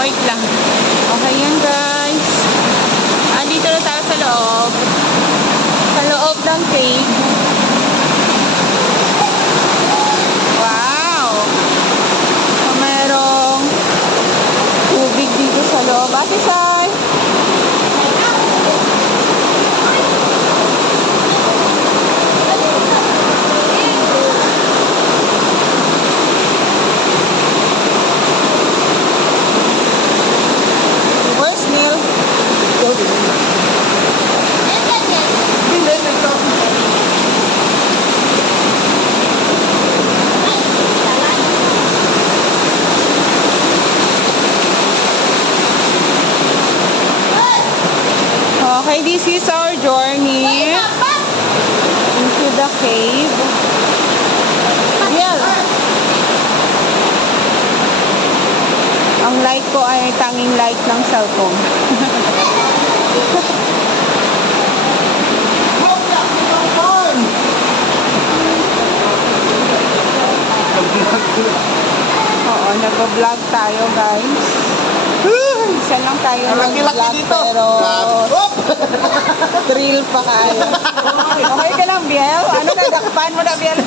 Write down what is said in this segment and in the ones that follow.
Wait lang. Okay yan guys. Ah, dito na tayo sa loob. Sa loob ng cave. Wow! So, merong tubig dito sa loob. Ate Sai! Where's Neil? Okay, this is our journey into the cave. Yeah. Ang light ko ay tanging light ng cellphone. Oo, nag-vlog tayo guys. Isa lang tayo dito. pero Hop! thrill pa kayo. Okay ka lang, Biel? Ano na, dakpan mo na, Biel?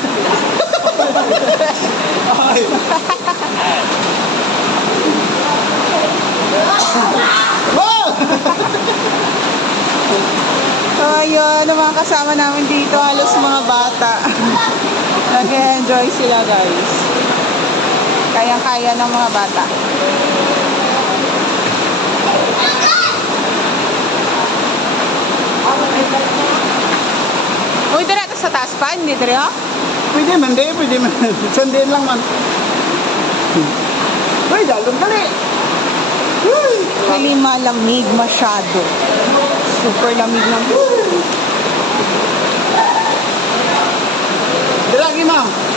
So, ayun, ang mga kasama namin dito, halos mga bata. Nag-enjoy sila, guys. Kayang-kaya ng mga bata. Uy, dira sa hindi dira? Pwede man, di. Pwede man. Sandin lang man. Uy, dalong dali. Uy! Hindi malamig masyado. Super lamig ng Dilagi, ma'am.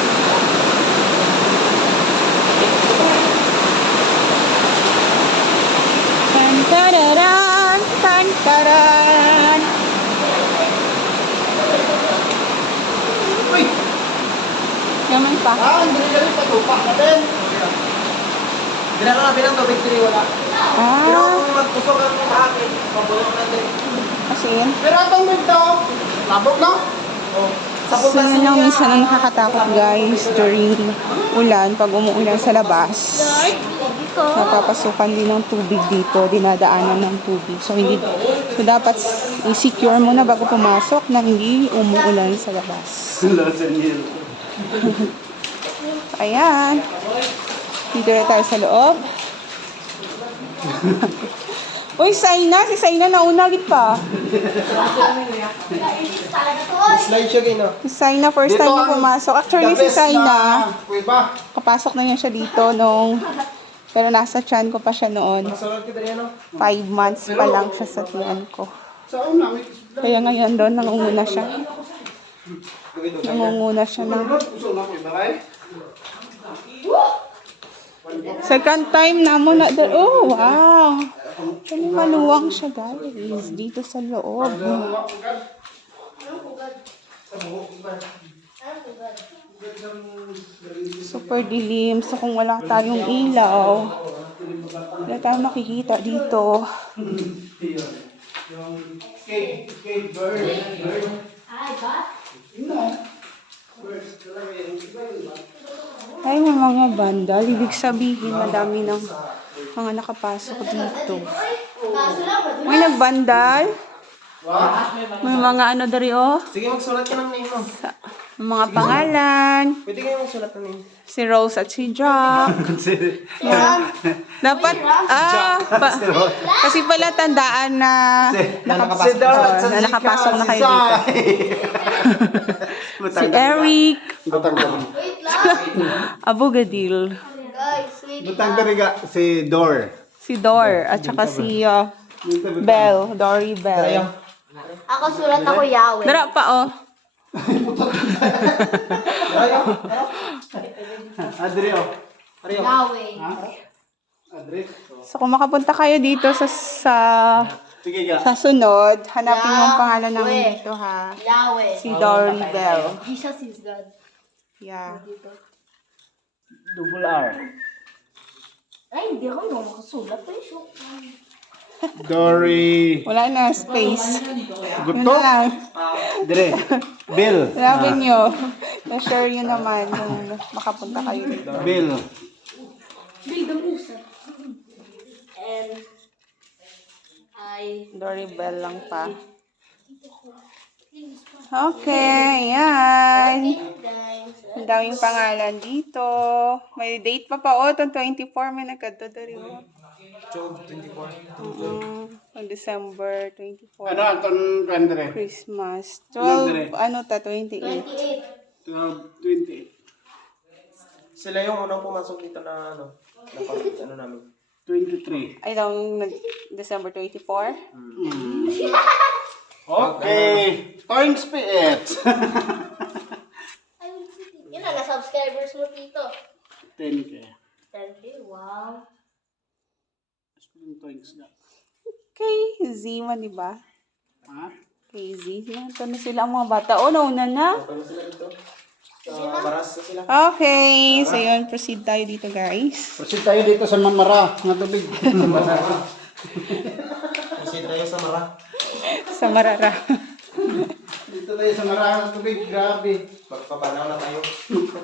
Yaman pa. Ah, hindi dali patupak natin. Ginagawa namin ang tubig tiri wala. Pero Ah, kung magpusok ang akin, pabulok natin. kasi yun. Pero atong window, labok no? Oh. Sa So, yun ang minsan ang nakakatakot guys during ulan, pag umuulan sa labas. Napapasukan din ng tubig dito, dinadaanan ng tubig. So, hindi, so dapat i-secure mo na bago pumasok na hindi umuulan sa labas. Ayan. Dito na tayo sa loob. Uy, Saina. Si Saina nauna git pa. Slide siya kayo? Si Saina, first time na pumasok. Actually, si Saina, kapasok na niya siya dito nung, pero nasa tiyan ko pa siya noon. Masunod kita rin, no? Five months pa lang siya sa tiyan ko. Kaya ngayon doon, nangunguna siya. Nangunguna siya na. Second time na mo na... Oh, wow! Kaya maluwang siya, guys. Dito sa loob. Super dilim. So, kung wala tayong ilaw, wala tayong makikita dito. Cake, cake, bird, bird. Ay, may mga bandal. Ibig sabihin, madami ng mga nakapasok dito. May nagbandal. May mga ano dari oh. Sige, magsulat ka ng name mo. Mga pangalan. Pwede kayo magsulat name. Si Rose at si Jack. Yan. Dapat, ah, pa- kasi pala tandaan na nakapasok, Si Dor at oh, na si nakapasok na kayo dito. Si Eric. Abogadil, Butang ka si Dor. si Dor, at saka si uh, Belle, Dory Bell. Ako sulat ako Yahweh. Dara pa, oh. Adri, oh. Yahweh. Adri. So, kung makapunta kayo dito sa sa, Sige ka. sa sunod, hanapin yung pangalan Yahweh. dito, ha? Yahweh. Si Dory Bell. Jesus is God. Yeah. Double R. Ay, hindi. Ako yung nakasulat pa yung shock. Dory. Wala na, space. Na Gutok. lang. Dire. Bill. Sabi nyo, na-share nyo naman kung makapunta kayo dito. Bill. Bill the Musa. And I Dory Bell lang pa. Okay, yan. thanks. Ang daming pangalan dito. May date pa pa. Oh, itong 24 may nagkadodori. Oh. Job 24. Mm, on December 24. Ano, Anton Andre? Christmas. Ano, dire? 12, ano ta, 28. 28. 12, 28. Sila yung unang pumasok dito na ano, na pag, ano namin. 23. Ay, nag- December 24. Okay. Toings Piet. Yun na, na-subscribers mo dito. 10k. 10k, wow. Toings na. Kay Z man, di ba? Ha? Kay Z. Ito na sila ang mga bata. Oh, nauna na. Sila dito? Sa Baras na sila. Okay. So, yun. Proceed tayo dito, guys. Proceed tayo dito sa Mamara. Nga tubig. Kasi tayo sa Mara. Sa Marara. dito tayo sa Mara. Nga tubig. Grabe. Magpapanaw na tayo.